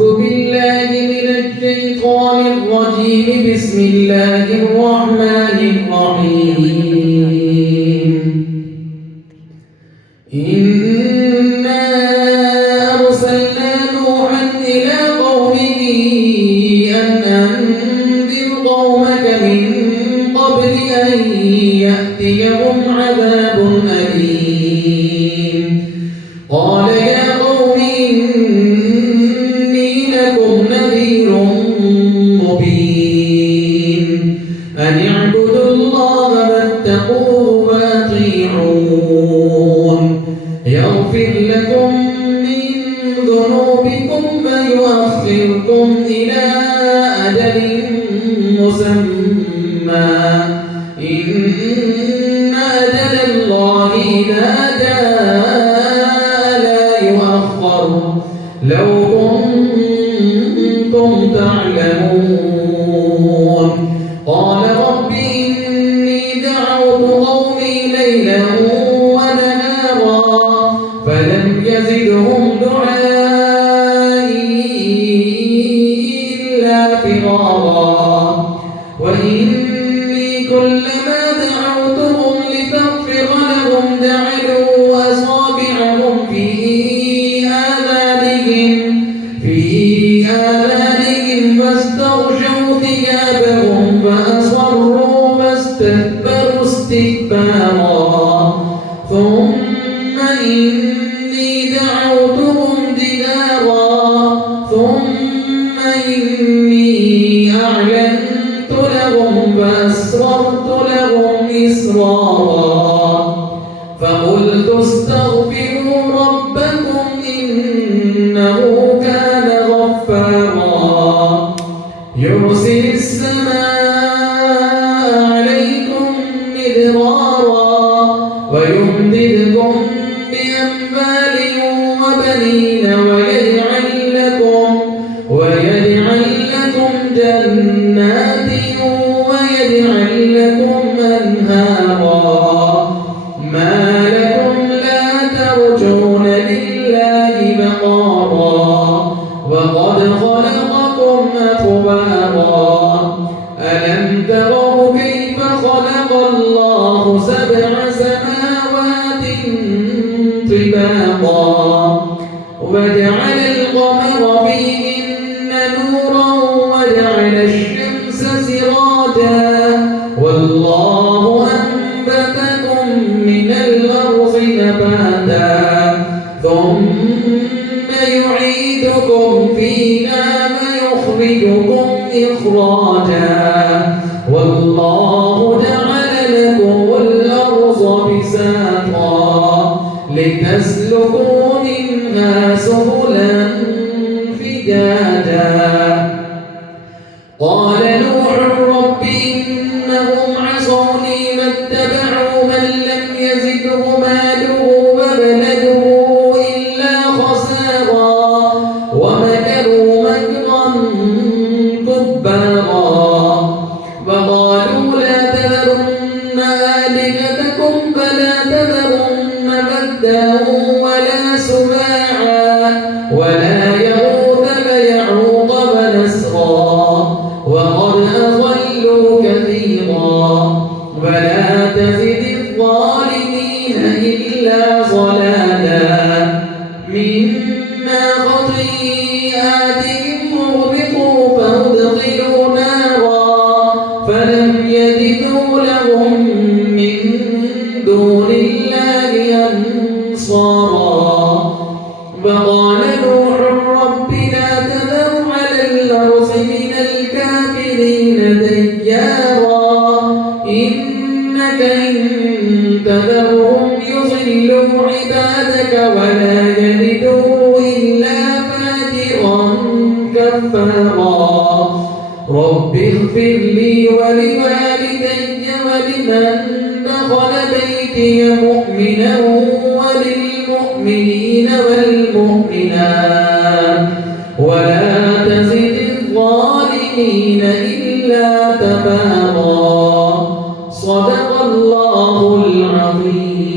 أعوذ بالله من الشيطان الرجيم بسم الله الرحمن الرحيم إنا أرسلنا نوحا إلى قومه أن أنذر قومك من قبل أن يأتيهم عذاب أليم قال يا قوم إني لكم نذير مبين أن اعبدوا الله واتقوه وأطيعون يغفر لكم من ذنوبكم ويؤخركم إلى أجل مسمى إن أجل الله إذا جاء لا يؤخر لو كنتم تعلمون قال رب إني دعوت قومي ليلا ونهارا فلم يزدهم دعائي إلا فرارا وإني كلما دعوتهم لتغفر لهم جعلوا أصابعهم في آذانهم فاستغشوا ثيابهم فأصروا واستكبروا استكبارا ثم إني دعوتهم جهارا ثم إني أعلنت لهم فأسررت لهم إسرارا فقلت استغفروا ربكم إنه كان غفارا يرسل السماء عليكم مدرارا ويمددكم بأموال وبنين ويجعل لكم جنات ويجعل لكم أنهارا ما لكم لا ترجون لله وقارا وقد خلقكم أطوارا ألم تروا كيف خلق الله سبع سماوات طباقا وجعل القمر فيهن نورا وجعل الشمس سراجا والله أنبتكم من الأرض نباتا ثم يعيدكم فيها ويخرجكم إخراجا والله جعل لكم الأرض بساطا لتسلكوا منها سبلا فجاجا قال نوح رب إنهم عصوني واتبعوا من لم يزده ماله وولده إلا خسارا ومكروا مكرا كبارا وقالوا لا تذرن آلهتكم فلا تذرن ودا ولا سواعا ولا يغوث ويعوق ونسرا وقد أضلوا كثيرا ولا تزد الظالمين إلا ضلالا مما خطيئاتهم أغرقوا فأدخلوا نارا فلم يجدوا لهم من دون الله أنصارا وقال نوح رب لا تذر على الأرض من الكافرين ديارا إنك إن تذرهم يضلوا عبادك ولا يلدوا إلا فاجرا كفارا رب اغفر لي ولوالدي ولمن دخل بيتي مؤمنا وللمؤمنين والمؤمنات ولا تزد الظالمين إلا تبارا صدق الله العظيم.